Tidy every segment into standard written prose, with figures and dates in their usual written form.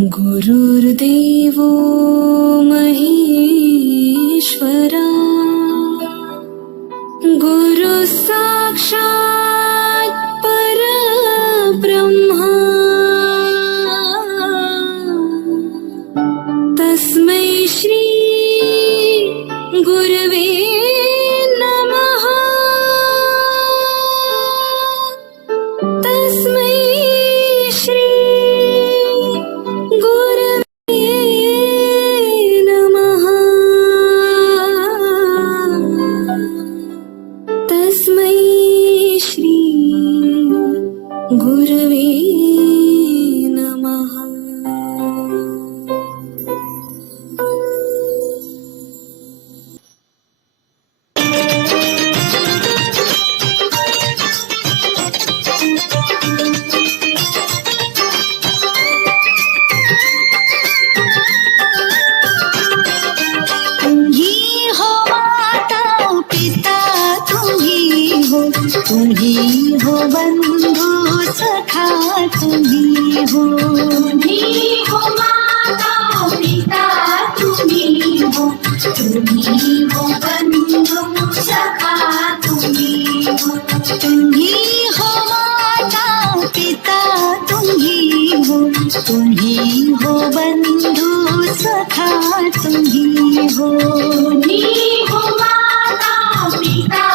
गुरुर्देवो महेश्वरा गुरु साक्षात् परब्रह्मा तस्मै श्री गुरवे नमः। तस्मै श्री गुरवे नमः। तस्मै श्री गुरवे नमः। तुम्ही हो बंधु सखा तुम्ही हो माता पिता तुम्ही हो बंधु सखा तुम्ही हो माता पिता तुम्ही हो बंधु सखा तुम्ही हो माता पिता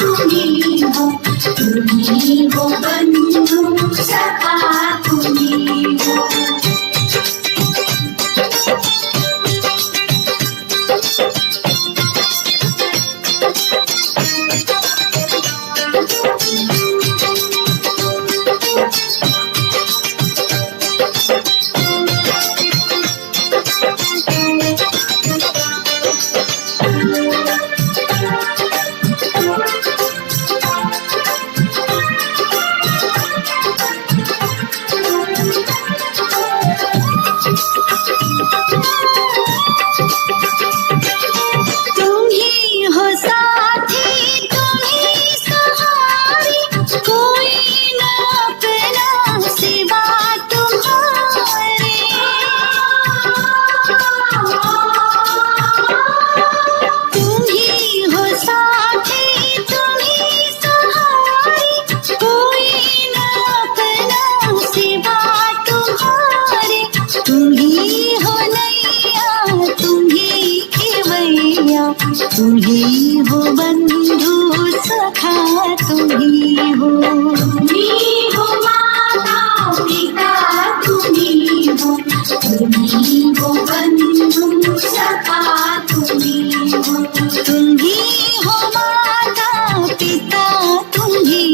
तुम्ही हो बंधु सखा तुम्ही हो। तुम्ही हो बंधु सखा तुम्ही हो माता पिता तुम्ही हो बंधु सखा तुम्ही हो माता पिता तुम्ही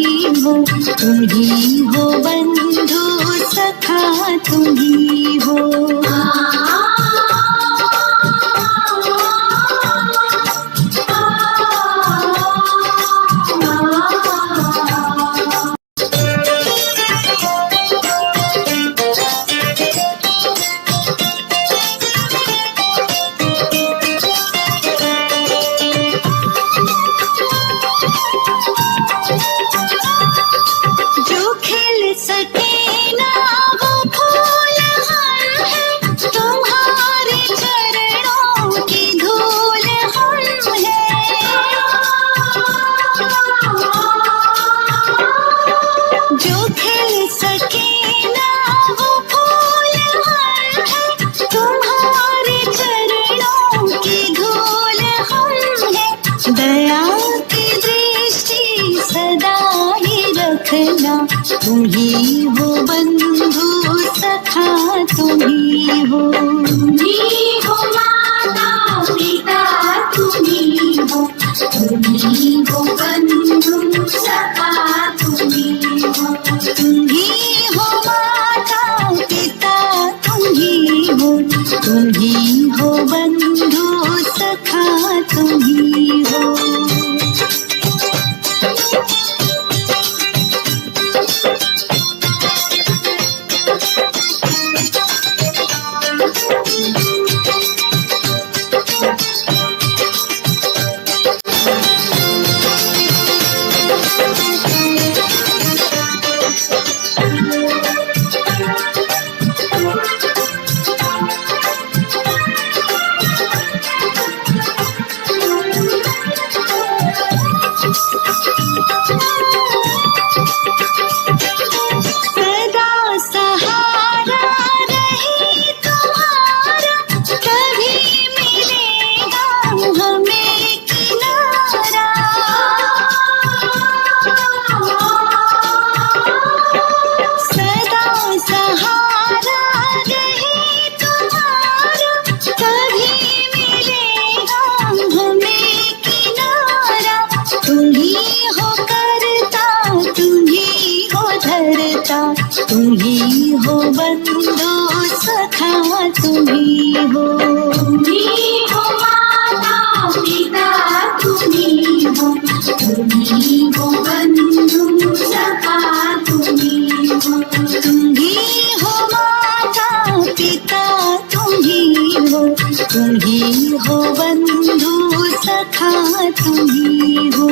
हो बंधु सखा तुम्ही हो। दया की दृष्टि सदा ही रखना तुम्ही हो बंधु सखा तुम्ही हो माता पिता तुम्ही हो बंधु सखा तुम्ही हो माता पिता तुम्ही हो बंधु सखा तुम्ही हो। धरता तुम ही हो बंधु सखा तुम ही हो माता पिता तुम ही हो बंधु सखा तुम ही हो माता पिता तुम ही हो बंधु सखा तुम ही हो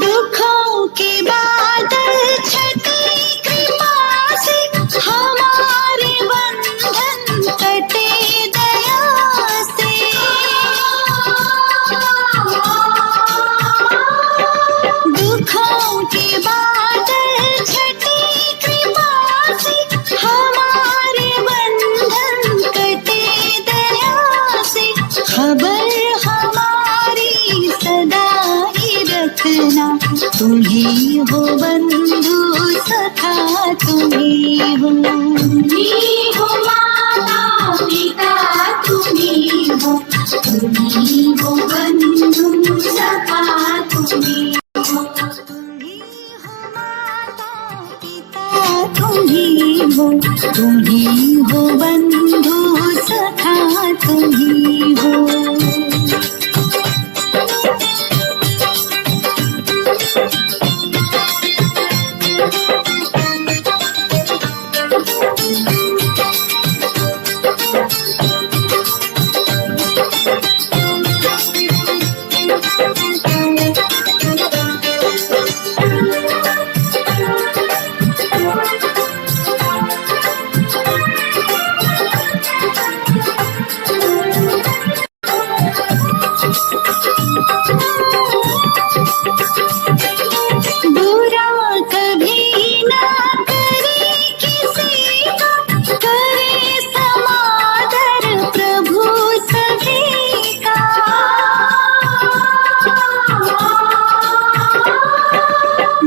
दुखों के बादल छठी कृपा से हमारे बंधन कटे दया से दुखों के बादल छठी कृपा से हमारे बंधन कटे दया से खबर हमारी सदा ही रखना तुम ही हो बंधु सखा तुम ही हो माता पिता तुम ही हो बंधु सखा तुम ही हो माता पिता तुम ही हो बंधु सखा तुम ही हो बुरा कभी ना करे किसी का करे समादर प्रभु सभी का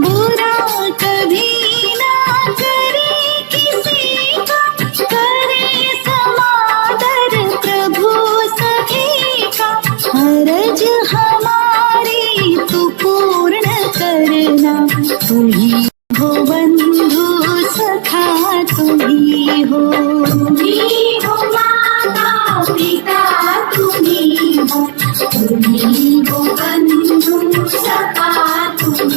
बुरा कभी ना करे किसी का करे समादर प्रभु सभी का हरज हमारी तू पूर्ण करना तुम ही हो बंधु सखा तुम ही हो माता पिता तुम ही हो बंधु सखा तुम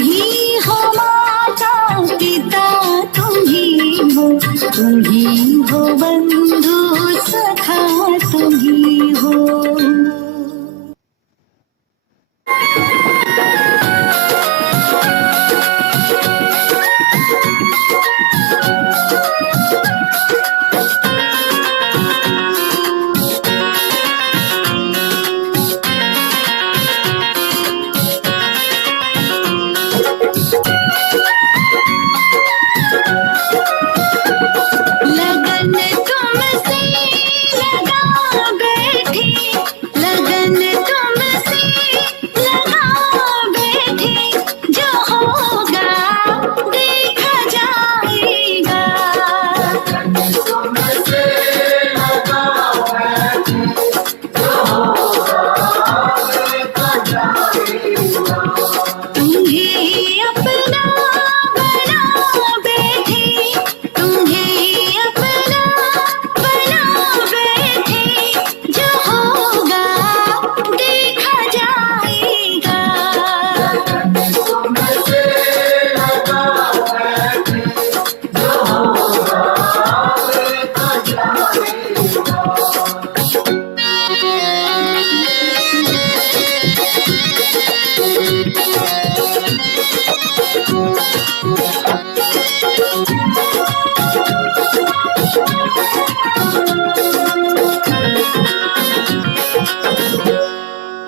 ही हो माता पिता तुम ही हो बंधु सखा तुम ही हो लगन तुमसे लगा बैठे लगन तुमसे लगा बैठे जो होगा देखा जाएगा तुमसे लगा बैठे जो होगा देखा जाएगा तुम्हें अपना बना बैठे तुम्हें अपना बना बैठे जो होगा देखा जाएगा तुमसे लगा बैठे जो होगा देखा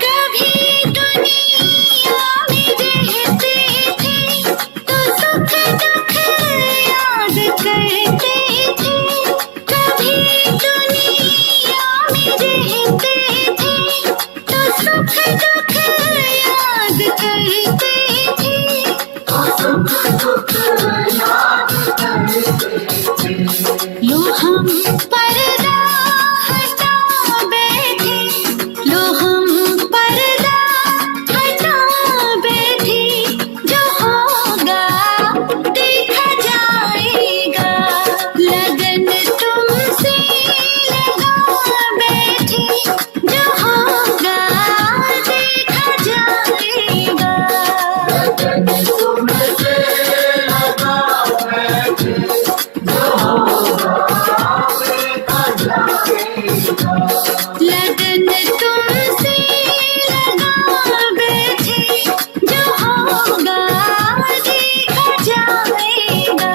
कभी दुनिया में रहते थे तो सुख दुख याद करते थे कभी पर्दा हटा बैठे, लो हम पर्दा हटा बैठे, जो होगा देखा जाएगा। लगन तुमसे लगा बैठे, जो होगा देखा जाएगा। लगन तुमसे लगा बैठे, जो होगा देखा जाएगा।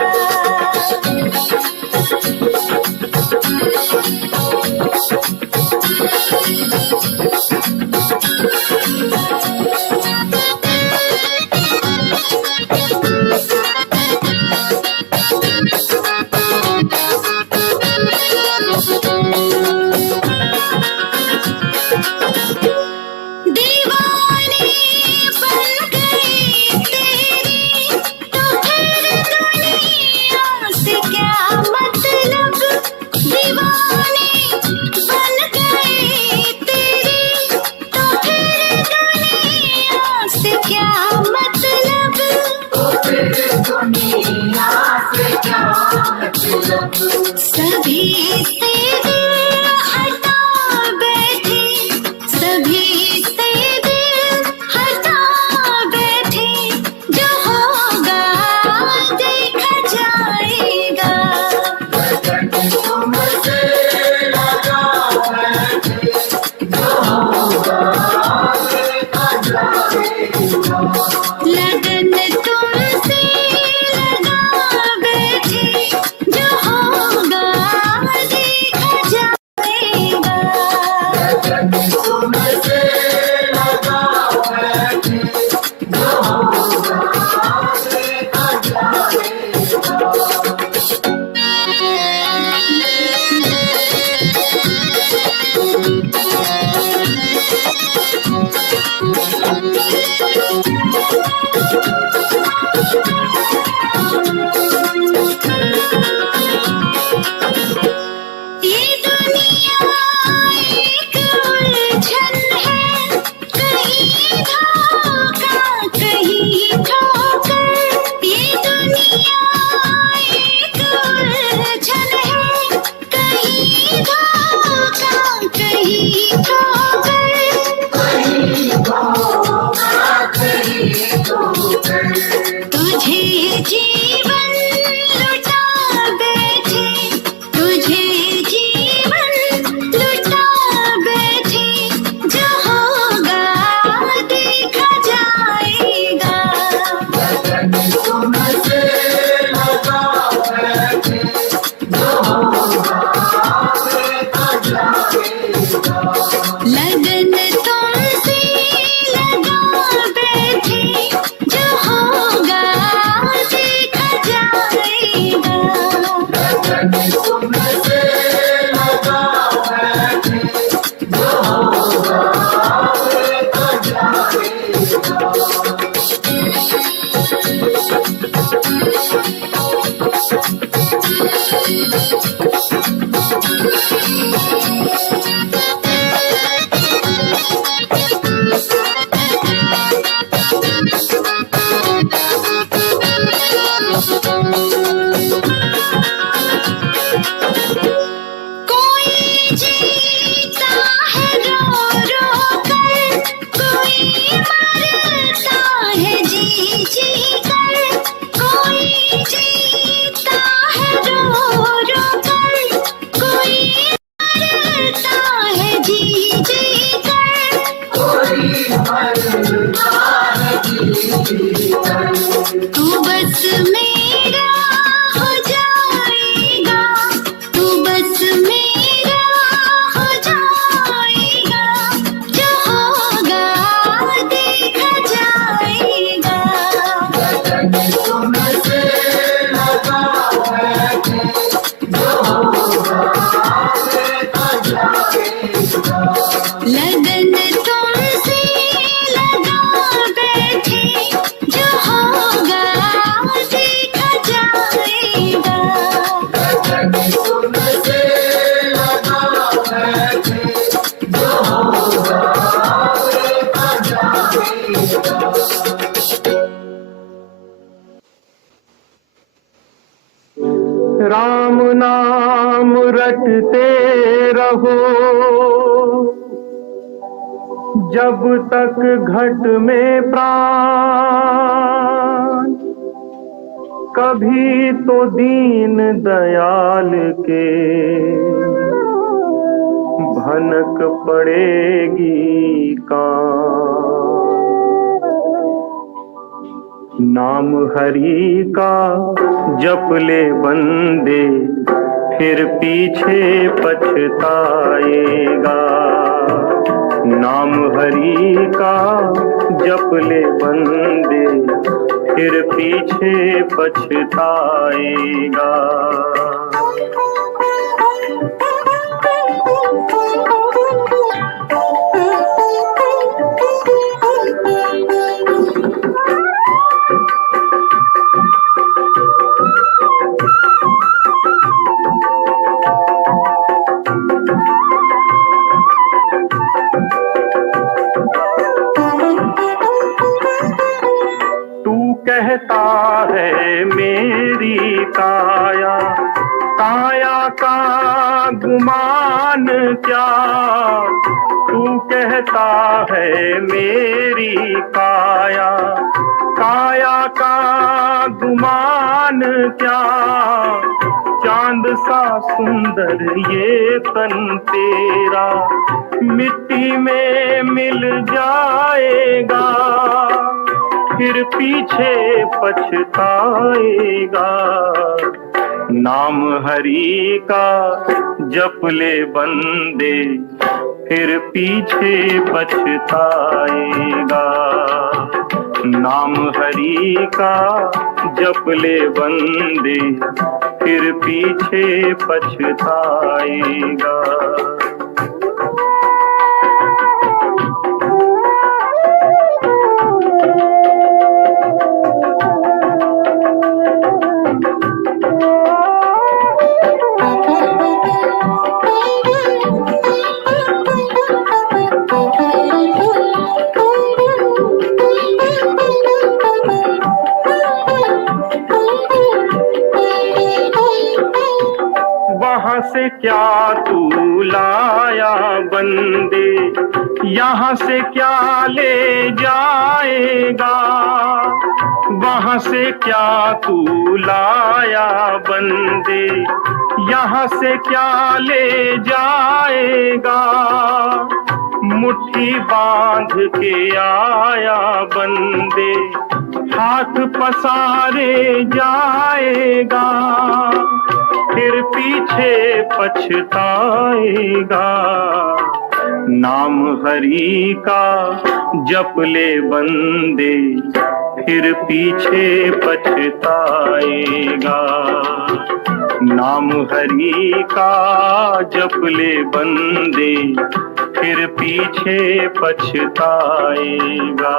दीवाने बन गए तेरे, तो फिर दुनिया से क्या मतलब। दीवाने बन गए तेरे, तो फिर दुनिया से क्या मतलब। सभी से दिल हटा बैठे, सभी से दिल हटा बैठे, जो होगा देखा जाएगा। लगन तुमसे लगा बैठे, जो होगा देखा करते रहो, जब तक घट में प्राण, कभी तो दीन दयाल के भनक पड़ेगी कान। नाम हरि का जप ले बंदे, फिर पीछे पछताएगा। नाम हरि का जप ले बंदे, फिर पीछे पछताएगा। कहता है मेरी काया, काया का गुमान क्या। तू कहता है मेरी काया, काया का गुमान क्या। चांद सा सुंदर ये तन तेरा, मिट्टी में मिल जाएगा, फिर पीछे पछताएगा। नाम हरि का जप ले बंदे, फिर पीछे पछताएगा। नाम हरि का जप ले बंदे, फिर पीछे पछताएगा। वहाँ से क्या तू लाया बंदे, यहाँ से क्या ले जाएगा। वहाँ से क्या तू लाया बंदे, यहाँ से क्या ले जाएगा। मुट्ठी बांध के आया बंदे, हाथ पसारे जाएगा, फिर पीछे पछताएगा। नाम हरि का जप ले बंदे, फिर पीछे पछताएगा। नाम हरि का जप ले बंदे, फिर पीछे पछताएगा।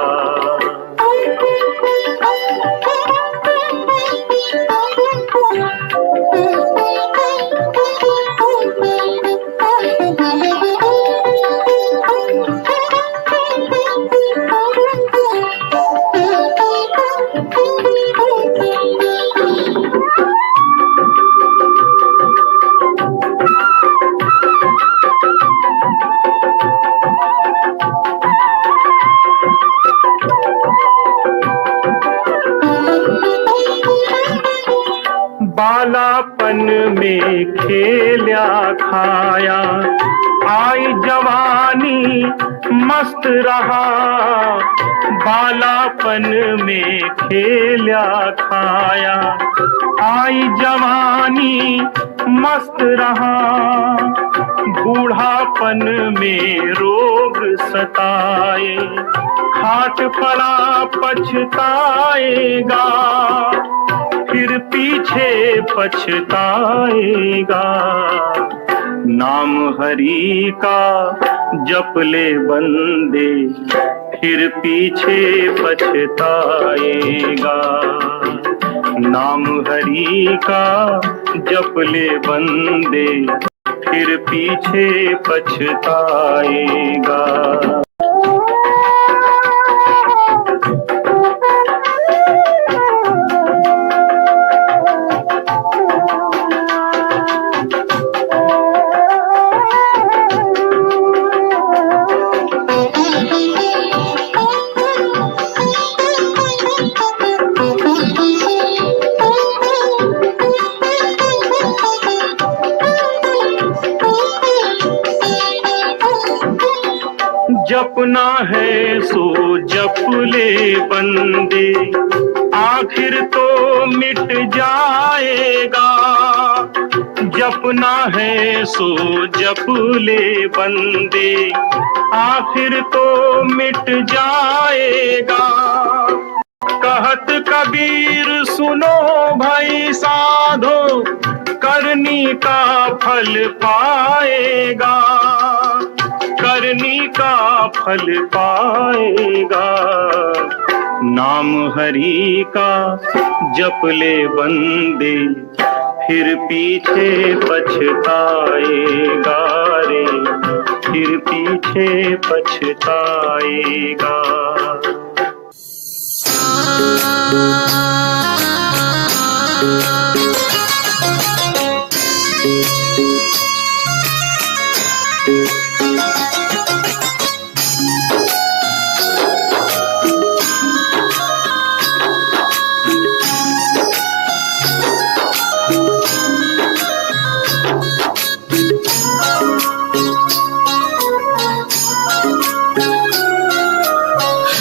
बालापन में खेल्या खाया, आई जवानी मस्त रहा। बालापन में खेल्या खाया, आई जवानी मस्त रहा। बूढ़ापन में रोग सताए, खाट पड़ा पछताएगा, फिर पीछे पछताएगा। नाम हरि का जप ले बंदे, फिर पीछे पछताएगा। नाम हरि का जप ले बंदे, फिर पीछे पछताएगा। जपना है सो जप ले बंदे, आखिर तो मिट जाएगा। जपना है सो जप ले बंदे, आखिर तो मिट जाएगा। कहत कबीर सुनो भाई साधो, करनी का फल पाएगा, करनी का फल पाएगा। नाम हरि का जप ले बंदे, फिर पीछे पछताएगा रे, फिर पीछे पछताएगा।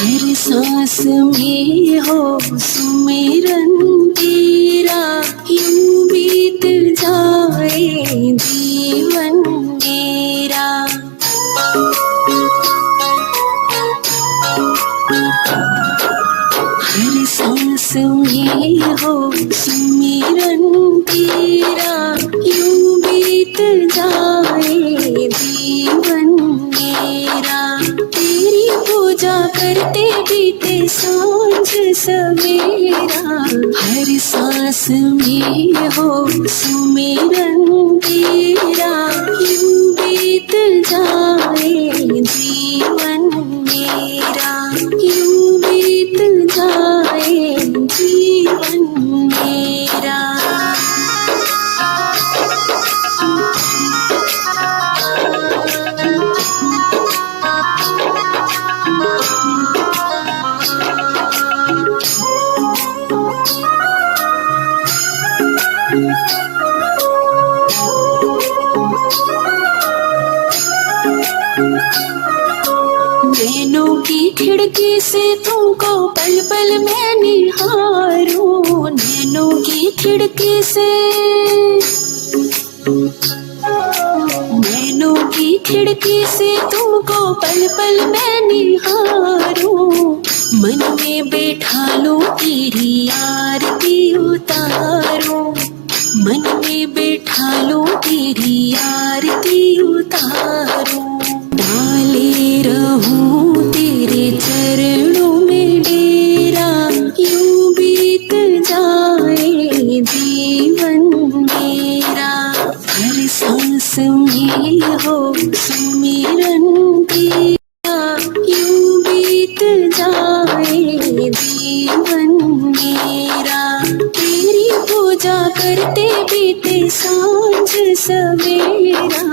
हर सांस में हो सुमिरन तेरा, यूं बीत जाए जीवन मेरा। हर सांस में हो सुमिरन तेरा, यूं बीत जाए जीवन मेरा। तेरी पूजा करते बीते सांझ सवेरा, हर सांस में हो सुमिरन तेरा, यूं बीत जाए जीवन मेरा, यूं बीत जाए जीवन मेरा। नैनों की खिड़की से तुमको पल पल मैं निहारूं, नैनों की खिड़की से, नैनों की खिड़की से तुमको पल पल मैं निहारूं। मन में बैठा लो तेरी आरती उतारूं, मन में बैठा लो तेरी आरती उतारूं। डाले रहूं तेरे चरणों में डेरा, यूं बीत जाए जीवन मेरा। हर सांस में हो सुमिरन तेरा, यूं बीत जाए जीवन मेरा। तेरी पूजा करते बीते सांझ सवेरा,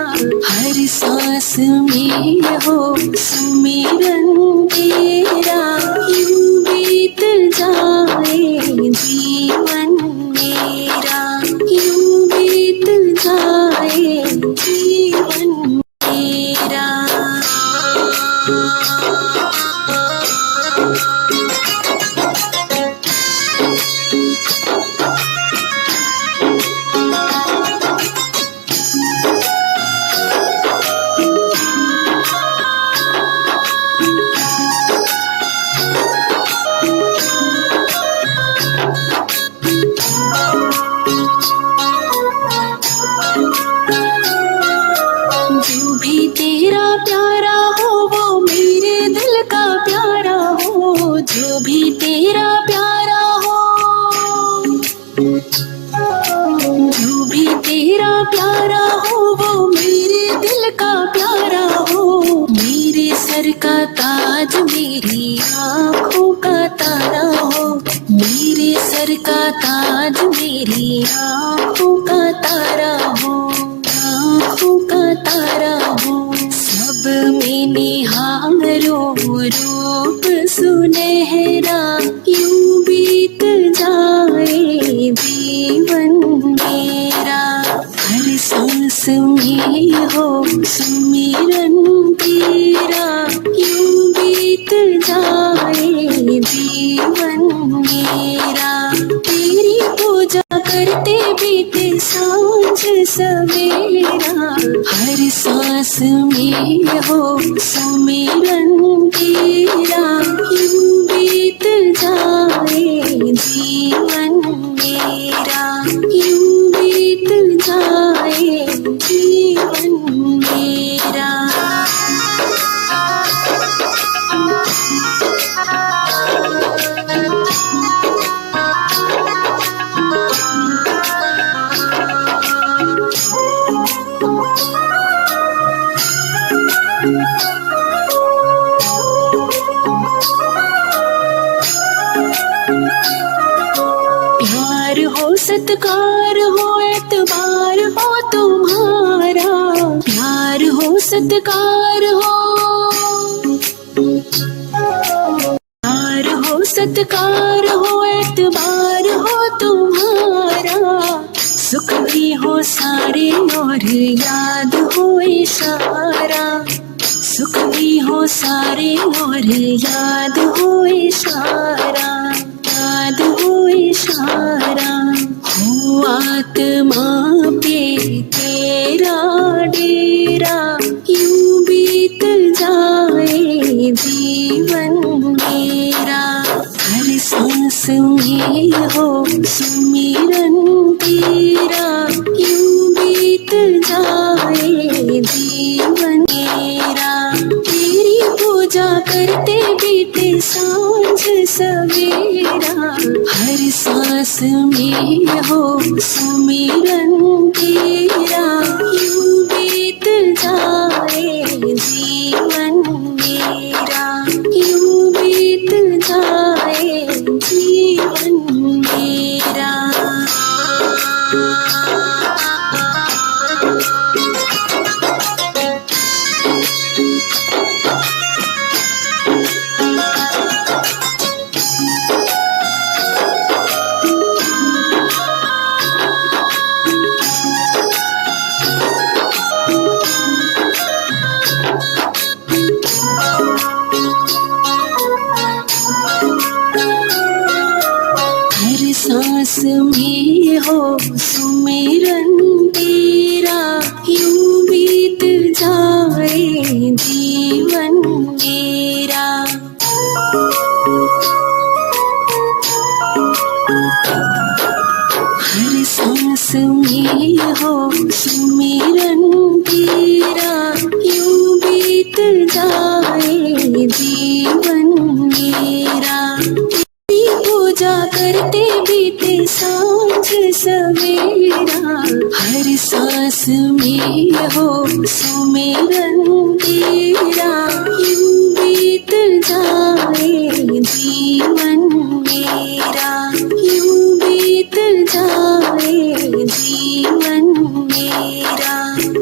हर सांस में हो सुमिरन तेरा, यूं बीत जाए जीवन मेरा, यूं बीत जाए जीवन मेरा। जो भी तेरा प्यारा हो वो मेरे दिल का प्यारा हो, जो भी तेरा प्यारा हो, जो भी तेरा प्यारा हो वो मेरे दिल का प्यारा हो। मेरे सर का ताज मेरी आँखों का तारा हो, मेरे सर का ताज मेरी आँखों का तारा हो, आँखों का तारा हो। सब में निहारो रूप सुनहरा, यूं बीत जाए जीवन मेरा। हर सांस में हो सुमिरन तेरा, हर सांस में हो सुमिरन तेरा, यूं बीत जाए जीवन मेरा, यूं बीत जाए जीवन मेरा। प्यार हो सत्कार हो एतबार हो तुम्हारा, प्यार हो सत्कार हो, प्यार हो सत्कार हो एतबार हो तुम्हारा, सुख भी हो सारे और याद हो इशारा, सुख भी हो सारे और याद हो इशारा, याद हो इशारा। हो आत्मा पे तेरा डेरा, यूं बीत जाए जीवन मेरा। हर सांस में हो सुमिरन तेरा, यूं बीत जाए जीवन मेरा। तेरी पूजा करते बीते सांझ सवेरा, हर सांस में हो सुमिरन तेरा, यूं बीत जाए जीवन मेरा, यूं बीत जाए जीवन मेरा। हर सांस में हो सुमिरन तेरा, यूं बीत जाए जीवन मेरा। हर सांस में हो सुमिरन तेरा, यूं बीत जाए जीवन मेरा। पूजा करते बीते सांझ सवेरा, हर सांस में हो सुमिरन तेरा, यूं बीत जाए जीवन मेरा, यूं बीत जाए जीवन मेरा,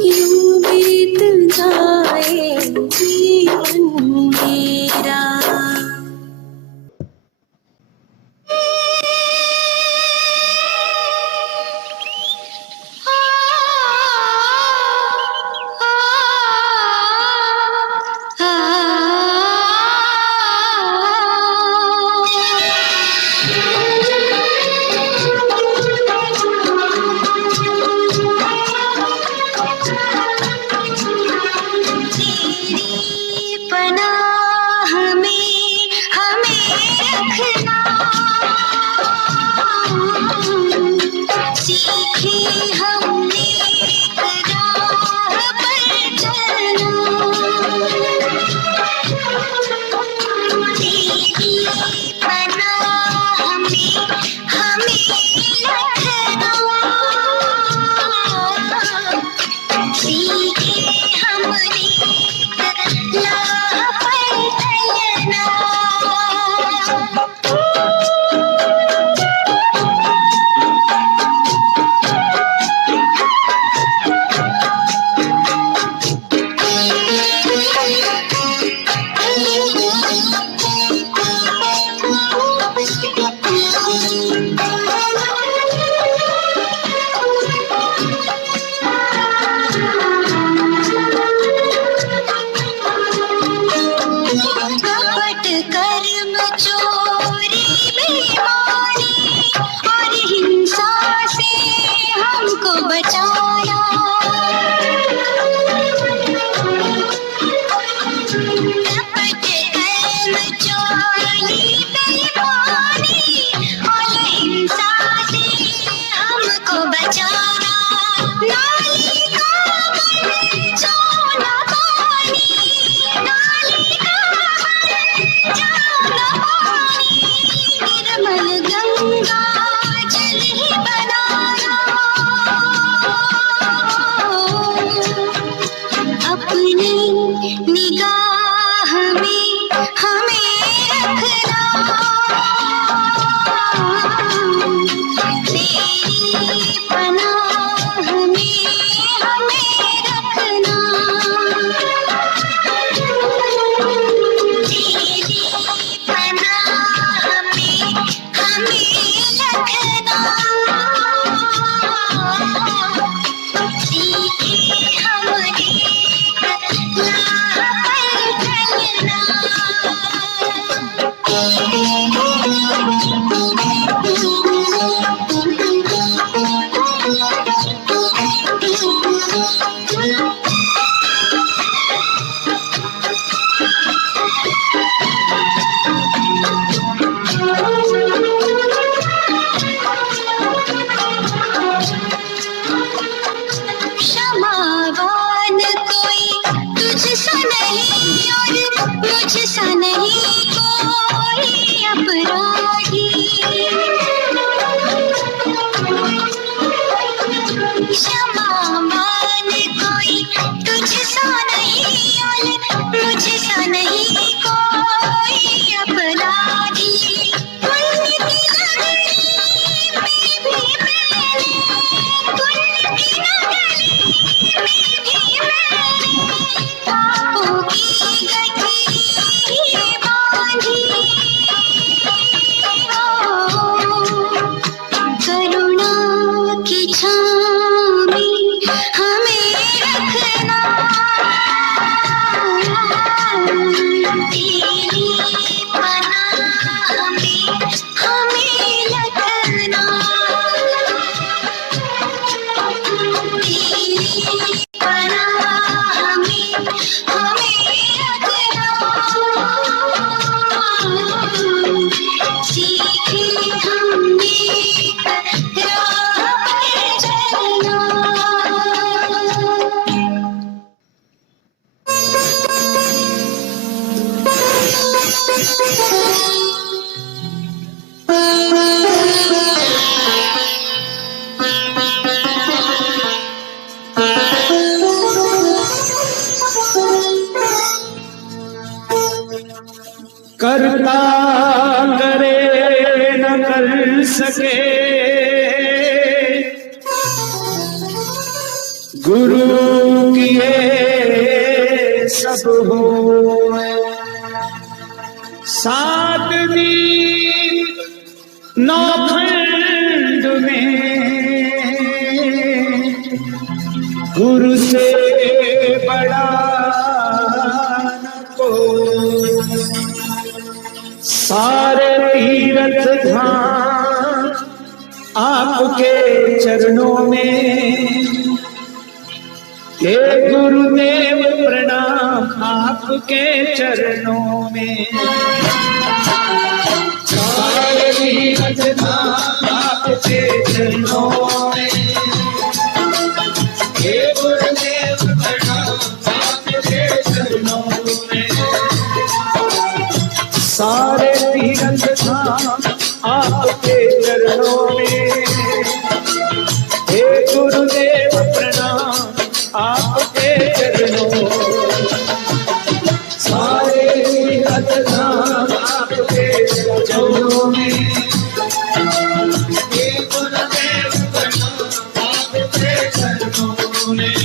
यूं बीत जाए जीवन मेरा। आ करता करे न कर सके, गुरु किए सब होए। सात दीप नौखंड में गुरु से बड़ा न कोई। सारे तीर्थ धाम आपके चरणों में, हे गुरुदेव प्रणाम आपके चरणों में। सारे तीर्थ धाम आपके चरणों में, हे गुरुदेव प्रणाम आपके चरणों में। सारे तीर्थ धाम आपके चरणों में, हे गुरुदेव प्रणाम आपके चरणों। सारे तीर्थ धाम आपके चरणों में, हे गुरुदेव प्रणाम आपके चरणों में।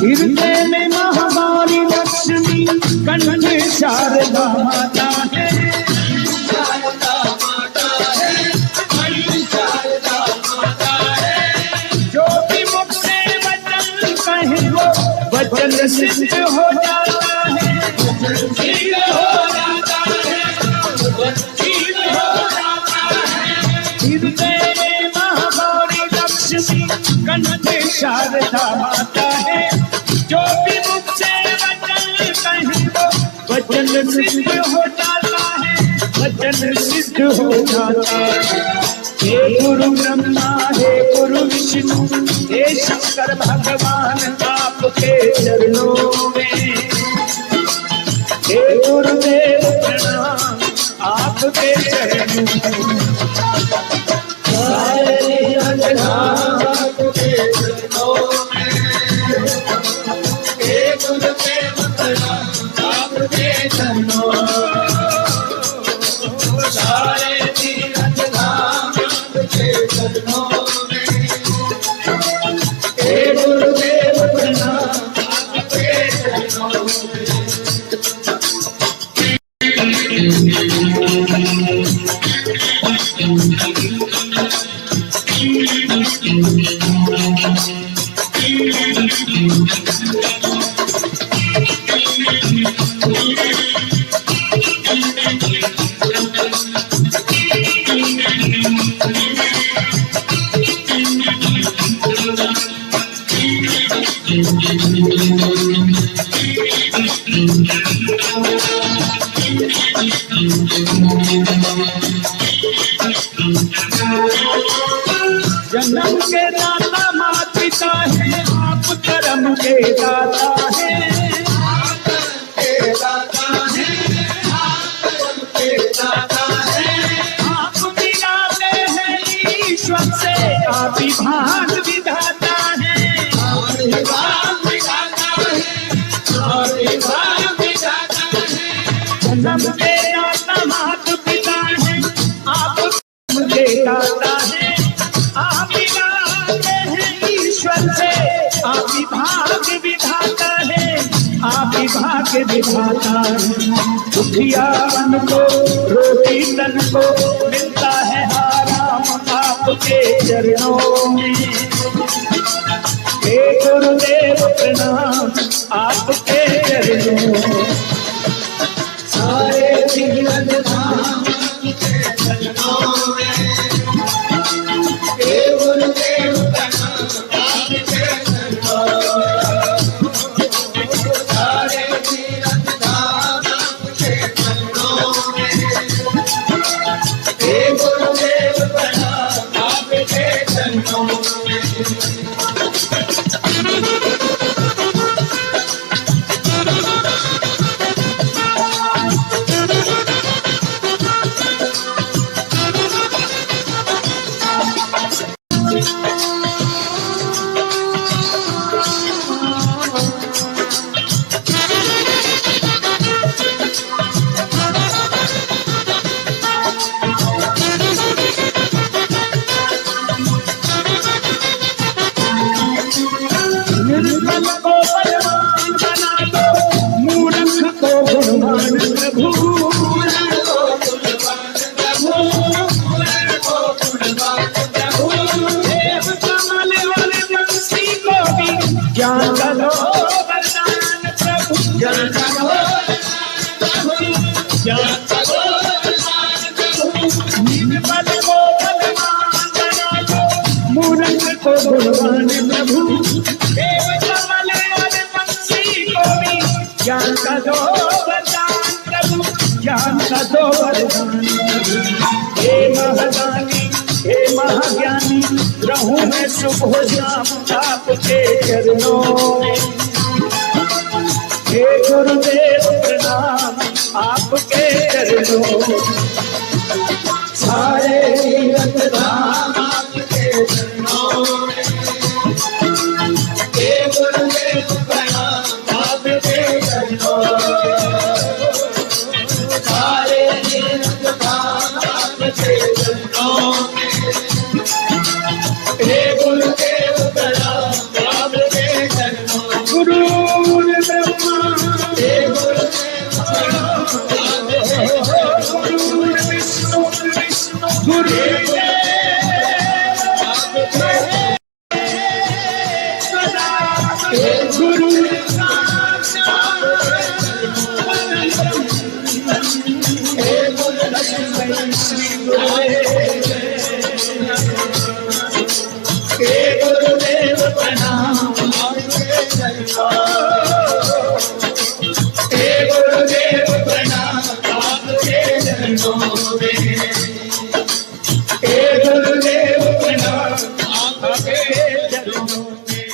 हृदय में महावारी लक्ष्मी कंठ शारदा माता है। शारदा माता है, शारदा माता है। जो भी मुख से वचन कहे वो वचन सिद्ध हो जाता है। वचन सिद्ध हो जाता है, सिद्ध हो जाता है। हृदय में महावारी लक्ष्मी कंठ शारदा माता है। जो भी मुख से वचन कहे वो वचन सिद्ध हो जाता है, वचन सिद्ध हो जाता है। हे गुरु ब्रह्मा हे गुरु विष्णु हे शंकर भगवान आपके चरणों में, हे गुरुदेव प्रणाम आपके चरणों में। सारे तीर्थ धाम आपके चरणों में, हे गुरुदेव प्रणाम आपके चरणों। सारे तीर्थ धाम आपके चरणों में, हे गुरुदेव प्रणाम आपके चरणों में। जन्म के दाता माता पिता है, आप कर्म के दाता है। आप मिलाते हैं ईश्वर से, आप विभाग विधाता है। जन्म के दाता माता पिता है, आप कर्म के दाता है। आप मिलाते हैं ईश्वर से, आप विभाग विधाता है, आप विभाग विधाता है। दुखियावन को रोटी तन को मिलता है आराम आपके चरणों में। हे गुरुदेव प्रणाम आपके चरणों। सारे तीर्थ धाम आपके चरणों में, हे गुरुदेव निर्बल को बलवान बना दो, मूर्ख को गुणवान प्रभु, देव कमल और पंछी को भी ज्ञान का दो वरदान प्रभु, ज्ञान का दो वरदान प्रभु। हे महादानी, हे महाज्ञानी, रहूं मैं सुबह शाम आपके चरणों में। हे गुरुदेव प्रणाम आपके चरणों में, सारे तीरथ धाम आपके चरणों में। हे गुरुदेव प्रणाम आपके चरणों में, सारे तीरथ धाम आपके चरणों में। हे गुरुदेव प्रणाम आपके चरणों में। गुरु ब्रह्मा, हे गुरुदेव प्रणाम, गुरु विष्णु, गुरुदेव सदा, हे गुरु साक्षात् हे गुरु लक्ष्मी श्री गुरुदेव, हे गुरुदेव प्रणाम आपके चरणों, हे गुरुदेव प्रणाम आपके चरणों में। हे गुरुदेव प्रणाम आपके चरणों में।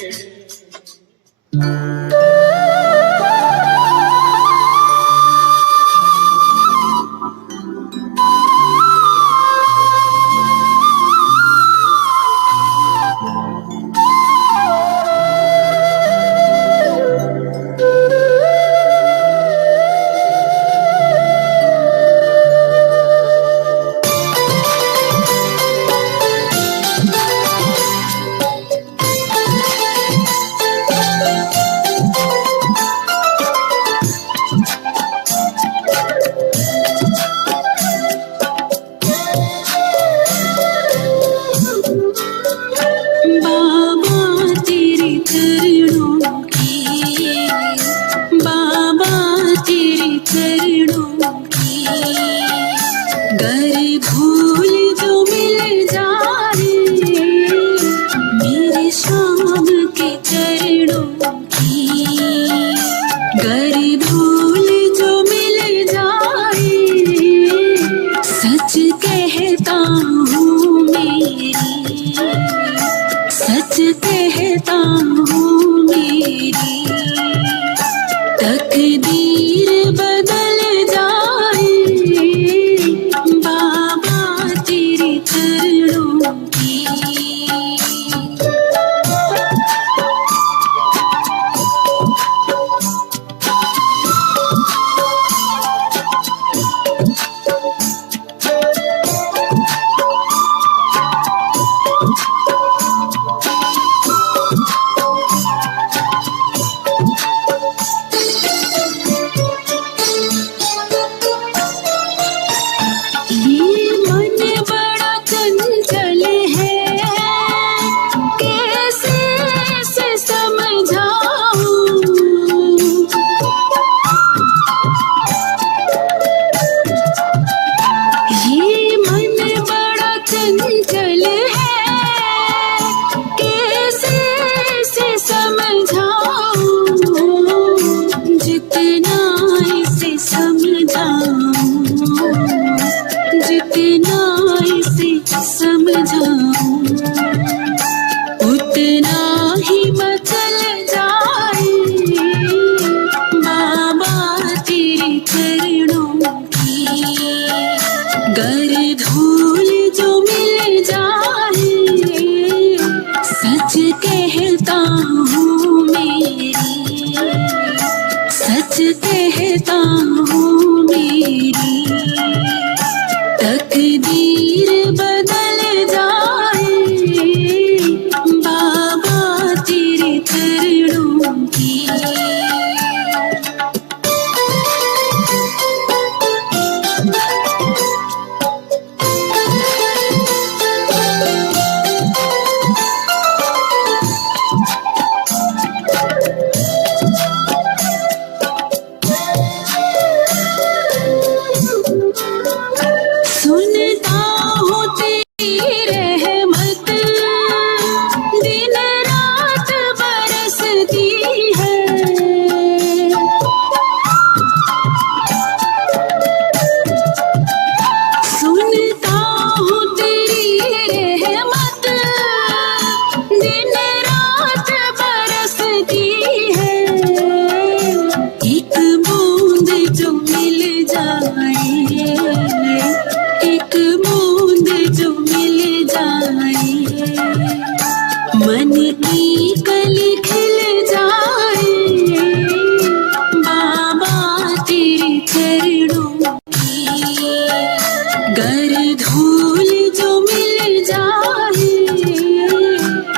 धूल जो मिल जाए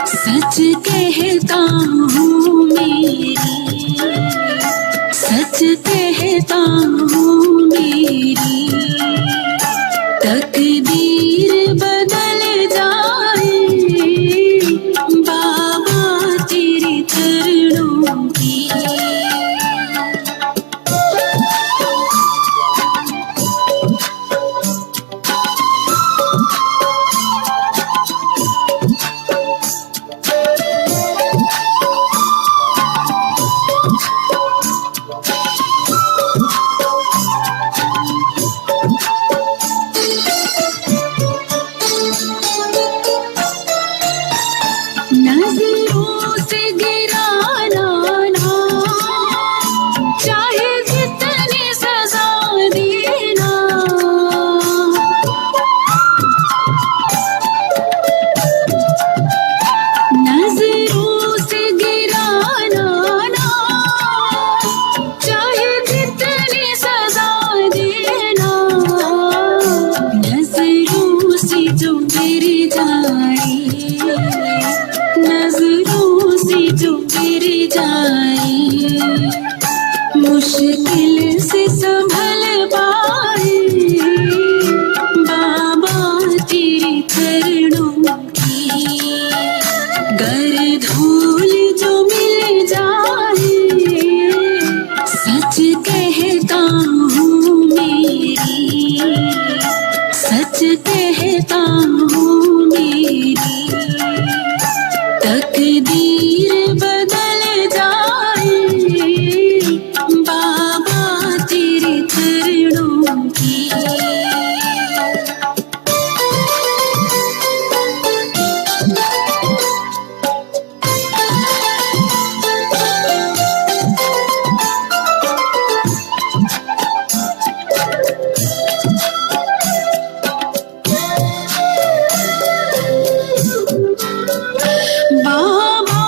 सच कहता हूँ मेरी, सच कहता हूँ मेरी तकदीर बदल जाए बाबा तेरे चरणों की। नजरों से गिराना ना चाहे जितनी सजा देना, नजरों से गिराना ना चाहे जितनी सजा देना, नजरों से जो गिर जाए, नजरों से जो गिर जाए मुश्किल से संभल पाए बाबा तेरे चरणों की। गर धूल जो मिल जाए सच कहता हूँ मेरी, सच कहता हूँ मेरी तकदीर बदल जाए बाबा तेरे चरणों की। बाबा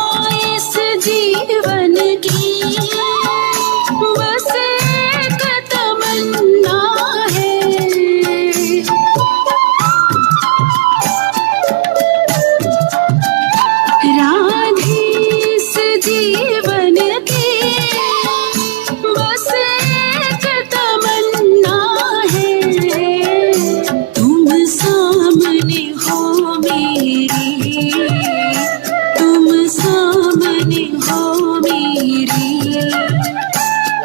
इस जीवन की बस एक तमन्ना है, राधे इस जीवन की बस एक तमन्ना है, तुम सामने हो मेरे, तुम सामने हो मेरे,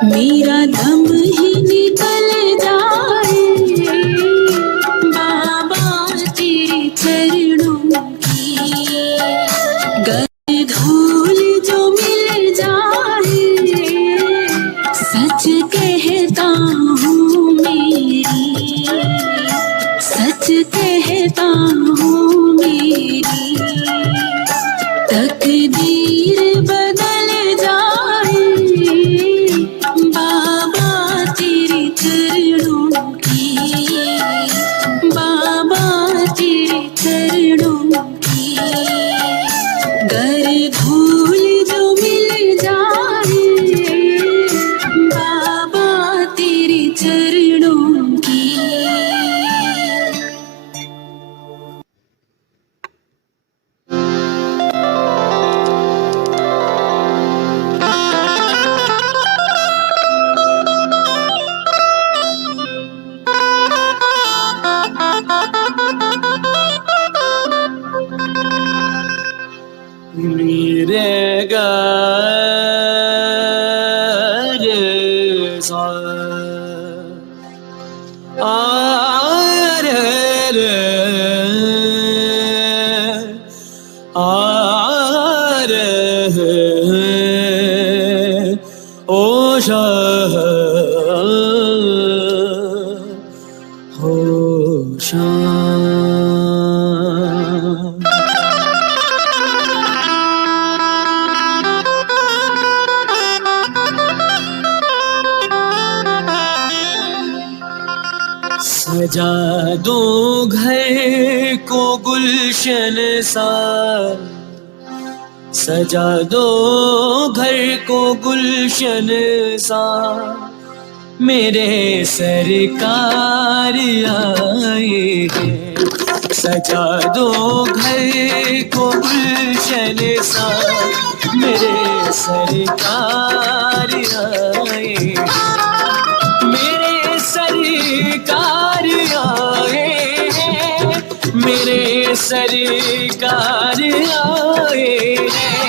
मेरा दम ही निकल जाए बाबा तेरे चरणों की। गर धूल जो मिल जाए सच कहता हूँ मेरी, सच कहता हूँ मेरी तकदीर बदल जाए बाबा तेरे चरणों की, बाबा तेरे चरणों की। गर धूल जो मिल जाए बाबा तेरे चरणों की। मेरे गर सा आ रे रे ओ शाह हो शाह। सजा दो घर को गुलशन सा, सजा दो घर को गुलशन सा, मेरे सरकार आए हैं। सजा दो घर को गुलशन सा, मेरे सरकार आए हैं। मेरे सरकार आए हैं, मेरे सरकार आए हैं।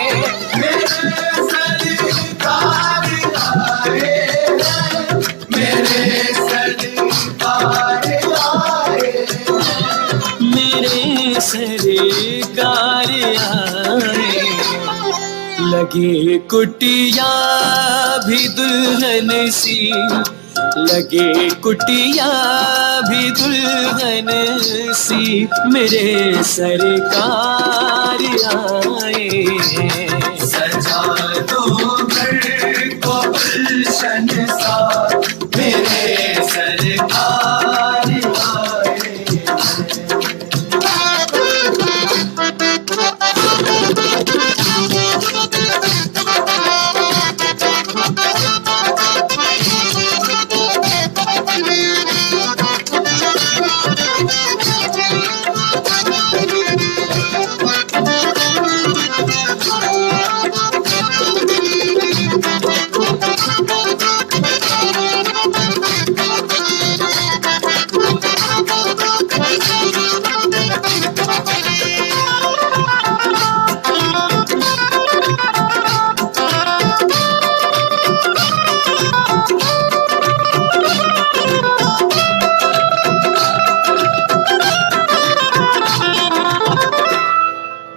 मेरे सरकार आए, लगे कुटिया भी दुल्हन सी, लगे कुटिया भी दुल्हन सी, मेरे सरकार आए। सजा दो घर को गुलशन सा, मेरे सरकार आए।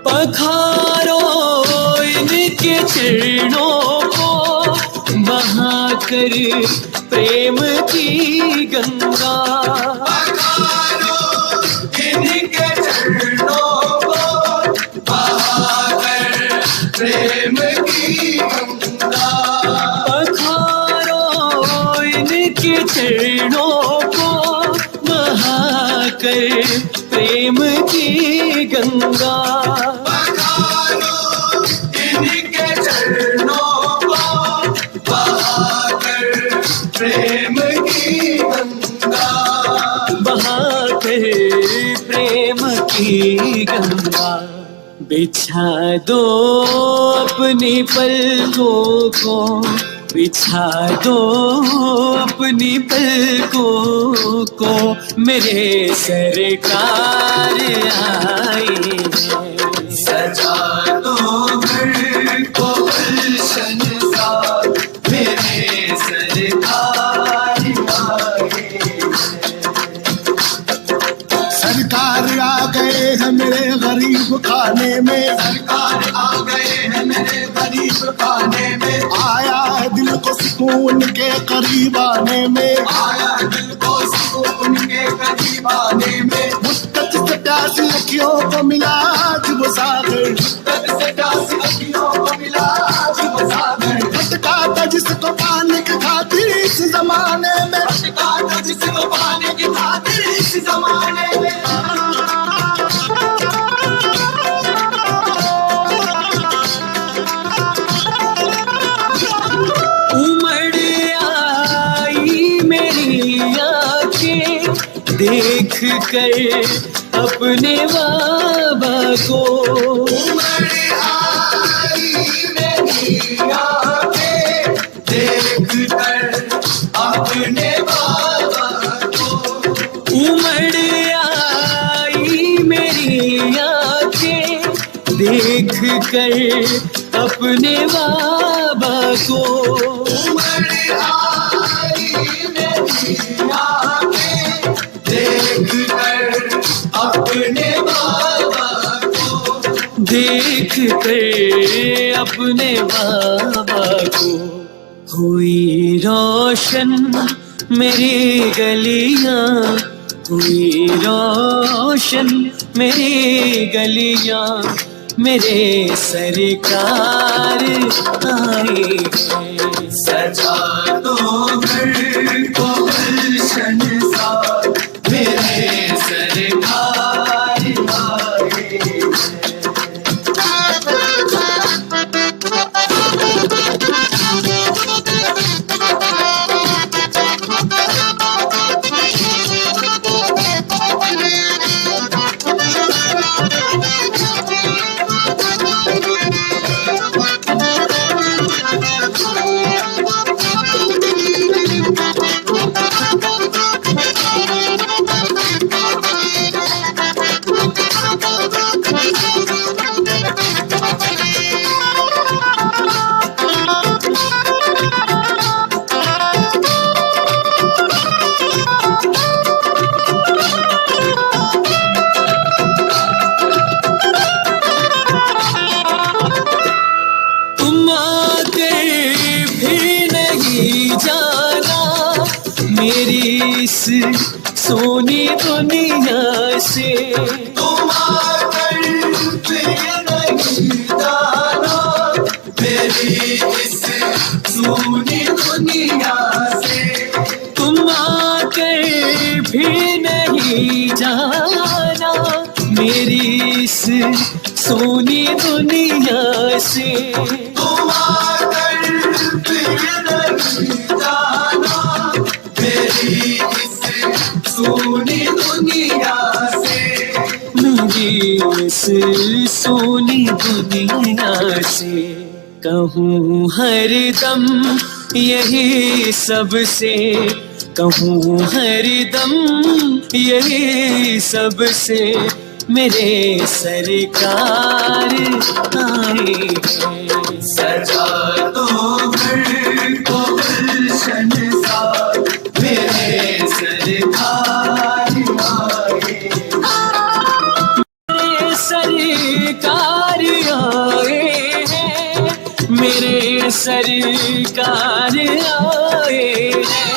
पखारो इनके चरणों को, बहाकर प्रेम की गंगा। पखारो इनके चरणों को, बहाकर प्रेम की गंगा। पखारो इनके चरणों को, बहाकर प्रेम की गंगा। इनके चरणों को, बहाकर प्रेम की गंगा। बहाकर प्रेम की गंगा। बिछा दो अपनी पलकों को, बिछा दो अपनी पलकों को, मेरे सरकार आए हैं। सजा दो घर को गुलशन सा, मेरे सरकार आए हैं। सरकार आ गए हैं मेरे गरीब खाने में, सरकार आ गए हैं मेरे गरीब खाने में। आया है दिल को सुकून के करीब आने में, आया दिल को सुकून के करीब आने में। मुद्दत से प्यासी अखियों को मिला आज वो सागर, मुद्दत से प्यासी अखियों को मिला आज वो सागर। भटका था जिसको पाने की खातिर इस जमाने में, भटका था जिसको पाने की खातिर इस जमाने में। देख कर अपने बाबा को, उमड़ आई मेरी आंखें, देख कर अपने बाबा को। उमड़ आई मेरी आंखें, देख कर अपने बाबा को। उमड़ आई मेरी आंखें, देख कर अपने बाबा को। देख कर अपने बाबा को। हुई रोशन मेरी गलियां, हुई रोशन मेरी गलियां, मेरे सरकार आए हैं। सजा दो घर को गुलशन सा, मेरे सरकार आए हैं। सोनी दुनिया से। तुम आकर फिर नहीं जाना मेरी इस सूनी दुनिया से। तुम आकर भी नहीं जाना मेरी इस सोनी दुनिया से। तुम आकर फिर नहीं जाना मेरी इस सूनी दुनिया से। मेरी इस सोनी दुनिया से। कहूँ हरदम यही सबसे, कहूँ हरदम यही सबसे, मेरे सरकार आए हैं। सजा दो घर को गुलशन सा मेरे सरकार आए। मेरे सरकार आए हैं, मेरे सरकार आए हैं।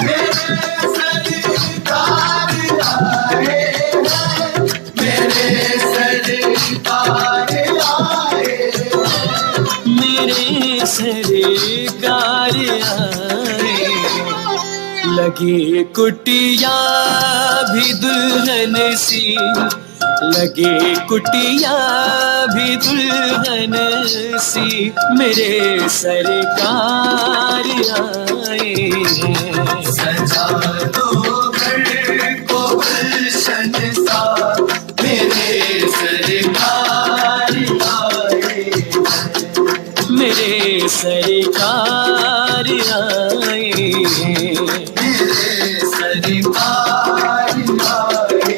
मेरे सरकार आए हैं, मेरे सरकार आए हैं। मेरे सरकार आए। लगे कुटिया भी दुल्हन सी, लगे कुटिया भी दुल्हन सी, मेरे सरकार आए हैं। सजा दो घर को गुलशन सा मेरे सरकार आए। मेरे सरकार आए हैं। मेरे सरकार आए।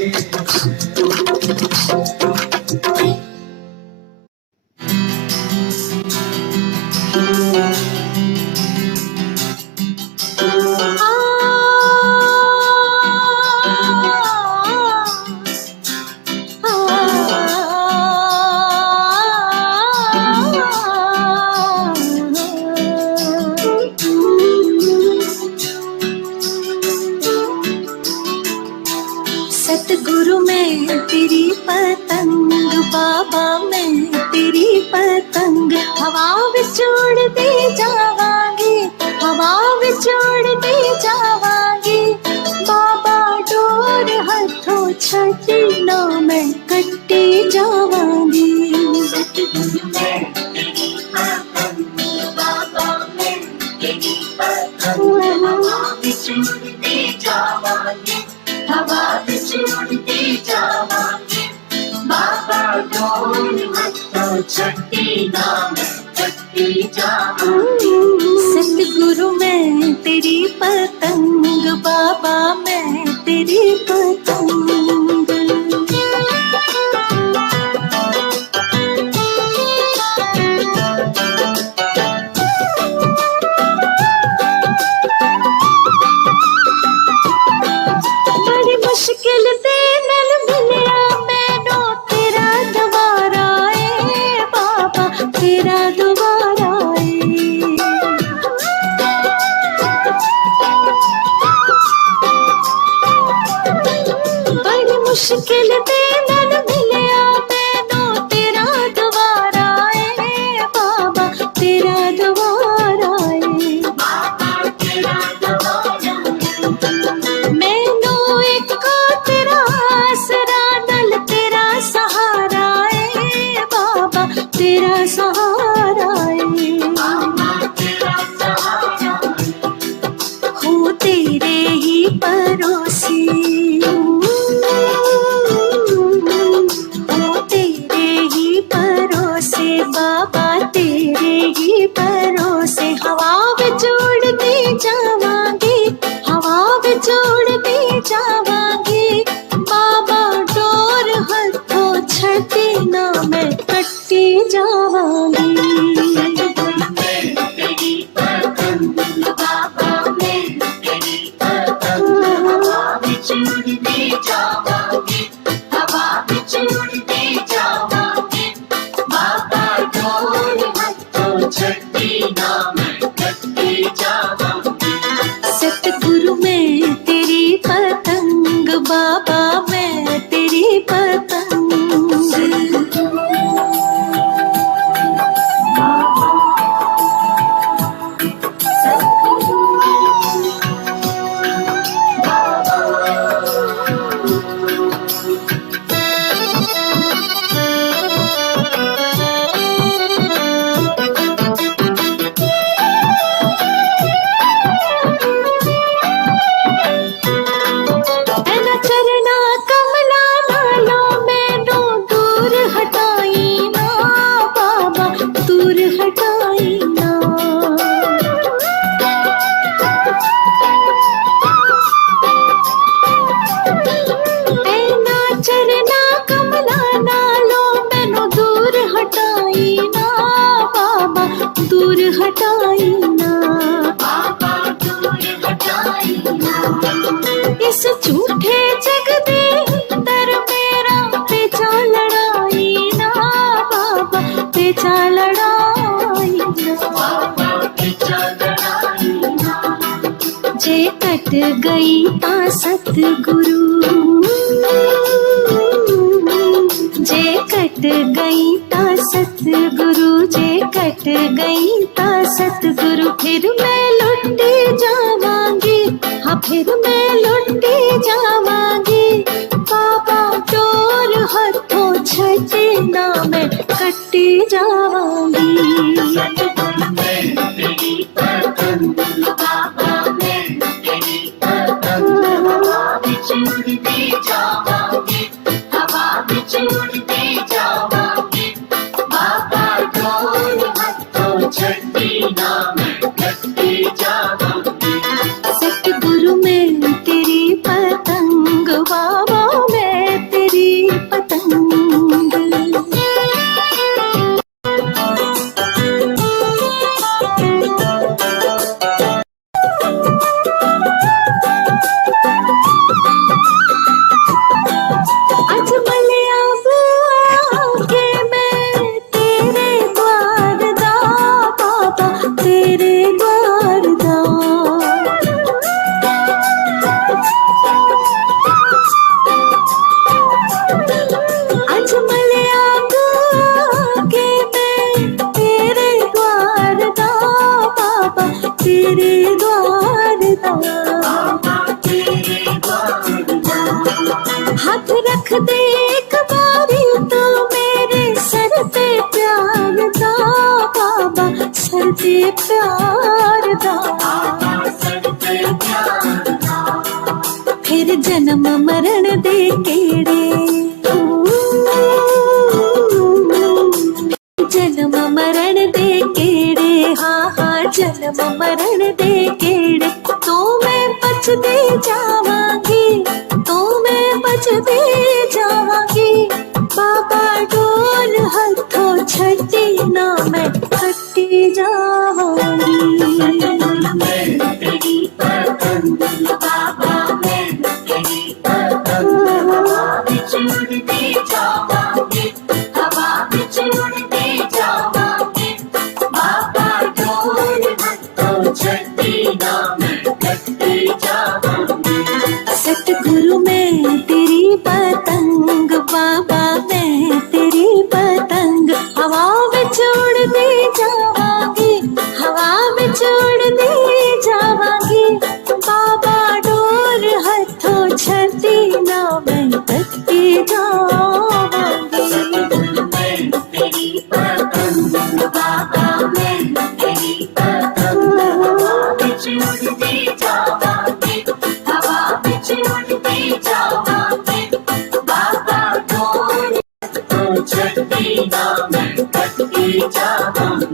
सतगुरु मैं तेरी पतंग, बाबा मैं तेरी पतंग, हवा विच उड़दी जावांगी, हवा विच उड़दी जावांगी। बाबा डोर हथों छड़ी ना मैं कट्टी जावांगी। सतगुरु मैं तेरी पतंग, बाबा मैं तेरी पतंग, हवा विच उड़दी जावांगी, हवा विच उड़दी जावांगी। बाबा डोर हथों छड़ी ना मैं कट्टी जावांगी। सतगुरु मैं तेरी पतंग, बाबा मैं तेरी पतंग। बड़ी मुश्किल ते नल मिलिया मैनू तेरा दोबारा ए बाबा, तेरा दोबारा ए। बड़ी मुश्किल ते नल मिलिया मैनू तेरा दोबारा ए बाबा, तेरा दोबारा ए। बाबा तेरा दोबारा मैनू एक तेरा आसरा नल तेरा सहारा ए बाबा, तेरा सहारा ए। बाबा तेरा सहारा हूँ तेरे ही परोसी, गई ता सतगुरु जे कट गई ता सतगुरु जे कट गई ता सतगुरु फिर मैं लुटी जावांगी हाँ फिर मैं लुटी जावांगी बाबा डोर हाथों छटे ना मैं कटी जावांगी सतगुरु मैं तेरी पतंग बाबा मैं तेरी पतंग आज मलिया के मैं तेरे द्वार दा बाबा तेरे द्वार दा आज मलिया के मैं तेरे द्वार दा बाबा तेरे द्वार दा हाथ रख दे एक बारी तो मेरे सर पे प्यार दा बाबा सर पे प्यार दा फिर जन्म मरण दे केड़े जन्म मरण दे केड़े हाँ हाँ जन्म मरण दे केड़े तो मैं बचते जावांगी तो मैं बचते जावांगी बाबा डोल हाथों छटी ना मैं कटी जावांगी सतगुरु मैं तेरी पतंग बाबा मैं तेरी पतंग हवा विच उड़दी जावांगी हवा विच उड़दी जावांगी बाबा डोर हाथों छटी ना मैं कटी जावांगी बाबा मैं तेरी पतंग हवा विच उड़दी जावांगी हवा विच उड़दी जावांगी बाबा डोर हाथों छटी ना मैं कटी जावांगी